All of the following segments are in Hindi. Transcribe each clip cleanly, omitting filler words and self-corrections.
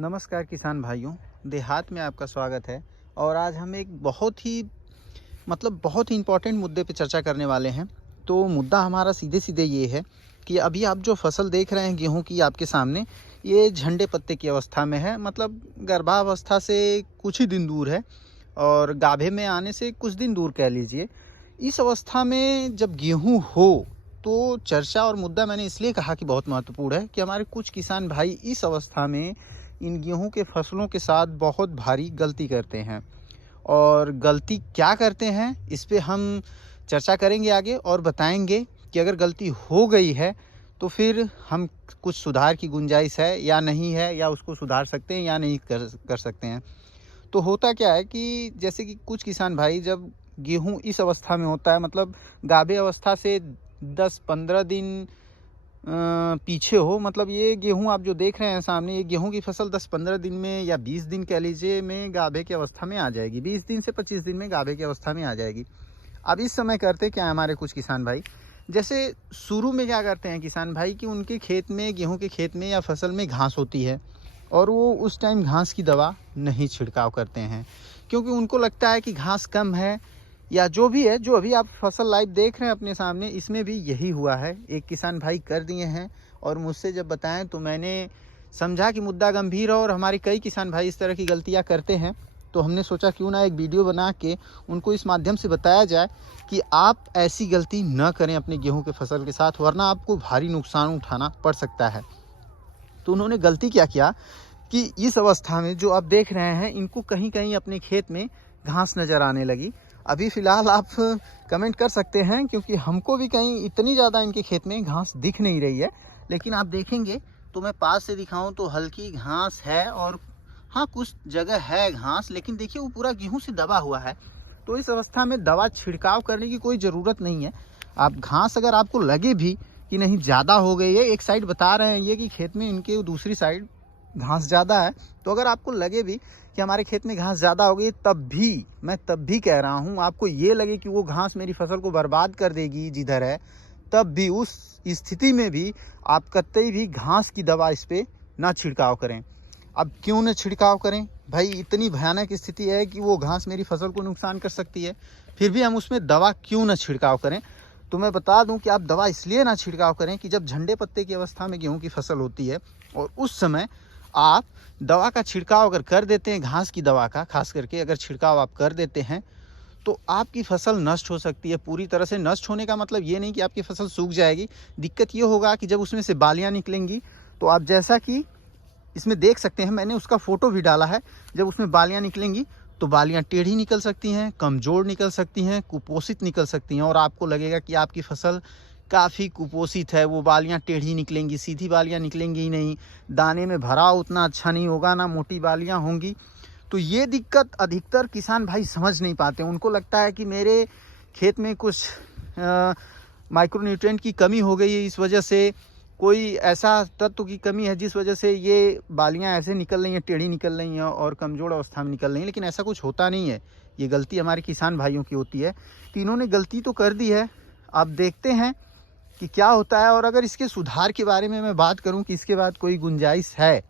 नमस्कार किसान भाइयों, देहात में आपका स्वागत है। और आज हम एक बहुत ही इम्पोर्टेंट मुद्दे पे चर्चा करने वाले हैं। तो मुद्दा हमारा सीधे सीधे ये है कि अभी आप जो फसल देख रहे हैं गेहूं की आपके सामने, ये झंडे पत्ते की अवस्था में है। मतलब गर्भावस्था से कुछ ही दिन दूर है और गाभे में आने से कुछ दिन दूर कह लीजिए। इस अवस्था में जब गेहूं हो तो चर्चा और मुद्दा मैंने इसलिए कहा कि बहुत महत्वपूर्ण है कि हमारे कुछ किसान भाई इस अवस्था में इन गेहूं के फसलों के साथ बहुत भारी गलती करते हैं। और गलती क्या करते हैं इस पे हम चर्चा करेंगे आगे और बताएंगे कि अगर गलती हो गई है तो फिर हम कुछ सुधार की गुंजाइश है या नहीं है, या उसको सुधार सकते हैं या नहीं कर सकते हैं। तो होता क्या है कि जैसे कि कुछ किसान भाई जब गेहूं इस अवस्था में होता है, मतलब गाभे अवस्था से 10-15 दिन पीछे हो, मतलब ये गेहूं आप जो देख रहे हैं सामने, ये गेहूं की फसल 10-15 दिन में या 20 दिन कह लीजिए में गाभे की अवस्था में आ जाएगी। 20 दिन से 25 दिन में गाभे की अवस्था में आ जाएगी। अब इस समय करते क्या है हमारे कुछ किसान भाई, जैसे शुरू में क्या करते हैं किसान भाई कि उनके खेत में, गेहूं के खेत में या फसल में घास होती है और वो उस टाइम घास की दवा नहीं छिड़काव करते हैं, क्योंकि उनको लगता है कि घास कम है या जो भी है। जो अभी आप फसल लाइव देख रहे हैं अपने सामने, इसमें भी यही हुआ है। एक किसान भाई कर दिए हैं और मुझसे जब बताएं तो मैंने समझा कि मुद्दा गंभीर है और हमारे कई किसान भाई इस तरह की गलतियां करते हैं। तो हमने सोचा क्यों ना एक वीडियो बना के उनको इस माध्यम से बताया जाए कि आप ऐसी गलती न करें अपने गेहूं के फसल के साथ, वरना आपको भारी नुकसान उठाना पड़ सकता है। तो उन्होंने गलती क्या किया कि इस अवस्था में जो आप देख रहे हैं, इनको कहीं कहीं अपने खेत में घास नज़र आने लगी। अभी फ़िलहाल आप कमेंट कर सकते हैं, क्योंकि हमको भी कहीं इतनी ज़्यादा इनके खेत में घास दिख नहीं रही है। लेकिन आप देखेंगे तो मैं पास से दिखाऊं तो हल्की घास है और हाँ कुछ जगह है घास, लेकिन देखिए वो पूरा गेहूं से दबा हुआ है। तो इस अवस्था में दवा छिड़काव करने की कोई ज़रूरत नहीं है। आप घास अगर आपको लगे भी कि नहीं ज़्यादा हो गई है, एक साइड बता रहे हैं ये कि खेत में इनके दूसरी साइड घास ज़्यादा है, तो अगर आपको लगे भी कि हमारे खेत में घास ज़्यादा हो गई, तब भी कह रहा हूँ, आपको ये लगे कि वो घास मेरी फसल को बर्बाद कर देगी जिधर है, तब भी उस स्थिति में भी आप कतई भी घास की दवा इस पर ना छिड़काव करें। अब क्यों न छिड़काव करें भाई, इतनी भयानक स्थिति है कि वो घास मेरी फसल को नुकसान कर सकती है, फिर भी हम उसमें दवा क्यों न छिड़काव करें। तो मैं बता दूं कि आप दवा इसलिए ना छिड़काव करें कि जब झंडे पत्ते की अवस्था में गेहूं की फसल होती है और उस समय आप दवा का छिड़काव अगर कर देते हैं, घास की दवा का खास करके अगर छिड़काव आप कर देते हैं, तो आपकी फसल नष्ट हो सकती है। पूरी तरह से नष्ट होने का मतलब ये नहीं कि आपकी फसल सूख जाएगी। दिक्कत ये होगा कि जब उसमें से बालियाँ निकलेंगी, तो आप जैसा कि इसमें देख सकते हैं, मैंने उसका फ़ोटो भी डाला है, जब उसमें बालियाँ निकलेंगी तो बालियाँ टेढ़ी निकल सकती हैं, कमज़ोर निकल सकती हैं, कुपोषित निकल सकती हैं, और आपको लगेगा कि आपकी फसल काफ़ी कुपोषित है। वो बालियाँ टेढ़ी निकलेंगी, सीधी बालियाँ निकलेंगी ही नहीं, दाने में भराव उतना अच्छा नहीं होगा, ना मोटी बालियाँ होंगी। तो ये दिक्कत अधिकतर किसान भाई समझ नहीं पाते। उनको लगता है कि मेरे खेत में कुछ माइक्रोन्यूट्रिएंट की कमी हो गई है, इस वजह से कोई ऐसा तत्व की कमी है जिस वजह से ये बालियां ऐसे निकल रही हैं, टेढ़ी निकल रही हैं और कमज़ोर अवस्था में निकल रही हैं। लेकिन ऐसा कुछ होता नहीं है। ये गलती हमारे किसान भाइयों की होती है कि इन्होंने गलती तो कर दी है। अब देखते हैं कि क्या होता है। और अगर इसके सुधार के बारे में मैं बात करूं कि इसके बाद कोई गुंजाइश है,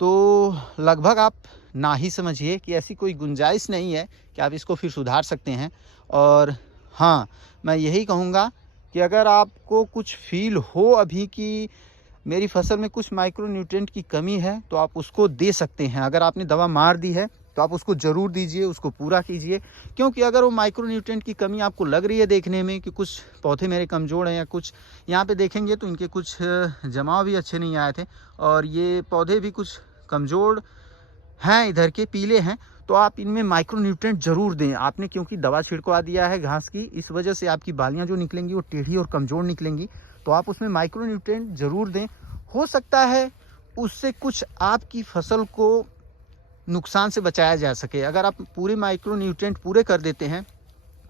तो लगभग आप ना ही समझिए कि ऐसी कोई गुंजाइश नहीं है कि आप इसको फिर सुधार सकते हैं। और हाँ, मैं यही कहूँगा कि अगर आपको कुछ फील हो अभी कि मेरी फसल में कुछ माइक्रोन्यूट्रिएंट की कमी है, तो आप उसको दे सकते हैं। अगर आपने दवा मार दी है तो आप उसको ज़रूर दीजिए, उसको पूरा कीजिए। क्योंकि अगर वो माइक्रोन्यूट्रिएंट की कमी आपको लग रही है देखने में कि कुछ पौधे मेरे कमज़ोर हैं या कुछ, यहाँ पे देखेंगे तो इनके कुछ जमाव भी अच्छे नहीं आए थे और ये पौधे भी कुछ कमज़ोर हैं, इधर के पीले हैं, तो आप इनमें माइक्रोन्यूट्रिएंट ज़रूर दें। आपने क्योंकि दवा छिड़कवा दिया है घास की, इस वजह से आपकी बालियाँ जो निकलेंगी वो टेढ़ी और कमज़ोर निकलेंगी, तो आप उसमें माइक्रोन्यूट्रिएंट ज़रूर दें। हो सकता है उससे कुछ आपकी फसल को नुकसान से बचाया जा सके। अगर आप पूरे माइक्रोन्यूट्रिएंट पूरे कर देते हैं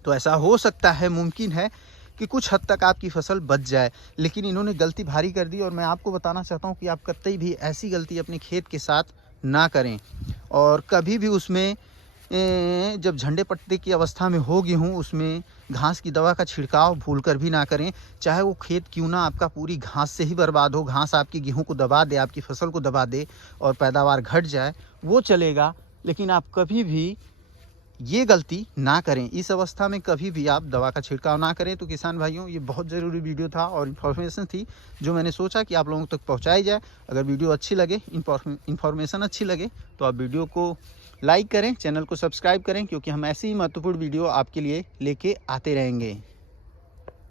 तो ऐसा हो सकता है, मुमकिन है कि कुछ हद तक आपकी फसल बच जाए। लेकिन इन्होंने गलती भारी कर दी और मैं आपको बताना चाहता हूँ कि आप कतई भी ऐसी गलती अपने खेत के साथ ना करें और कभी भी उसमें जब झंडे पत्ते की अवस्था में हो गेहूँ, उसमें घास की दवा का छिड़काव भूलकर भी ना करें। चाहे वो खेत क्यों ना आपका पूरी घास से ही बर्बाद हो, घास आपकी गेहूँ को दबा दे, आपकी फसल को दबा दे और पैदावार घट जाए, वो चलेगा, लेकिन आप कभी भी ये गलती ना करें। इस अवस्था में कभी भी आप दवा का छिड़काव ना करें। तो किसान भाइयों, ये बहुत ज़रूरी वीडियो था और इन्फॉर्मेशन थी जो मैंने सोचा कि आप लोगों तक पहुंचाई जाए। अगर वीडियो अच्छी लगे, इन्फॉर्मेशन अच्छी लगे, तो आप वीडियो को लाइक करें, चैनल को सब्सक्राइब करें, क्योंकि हम ऐसी ही महत्वपूर्ण वीडियो आपके लिए लेके आते रहेंगे।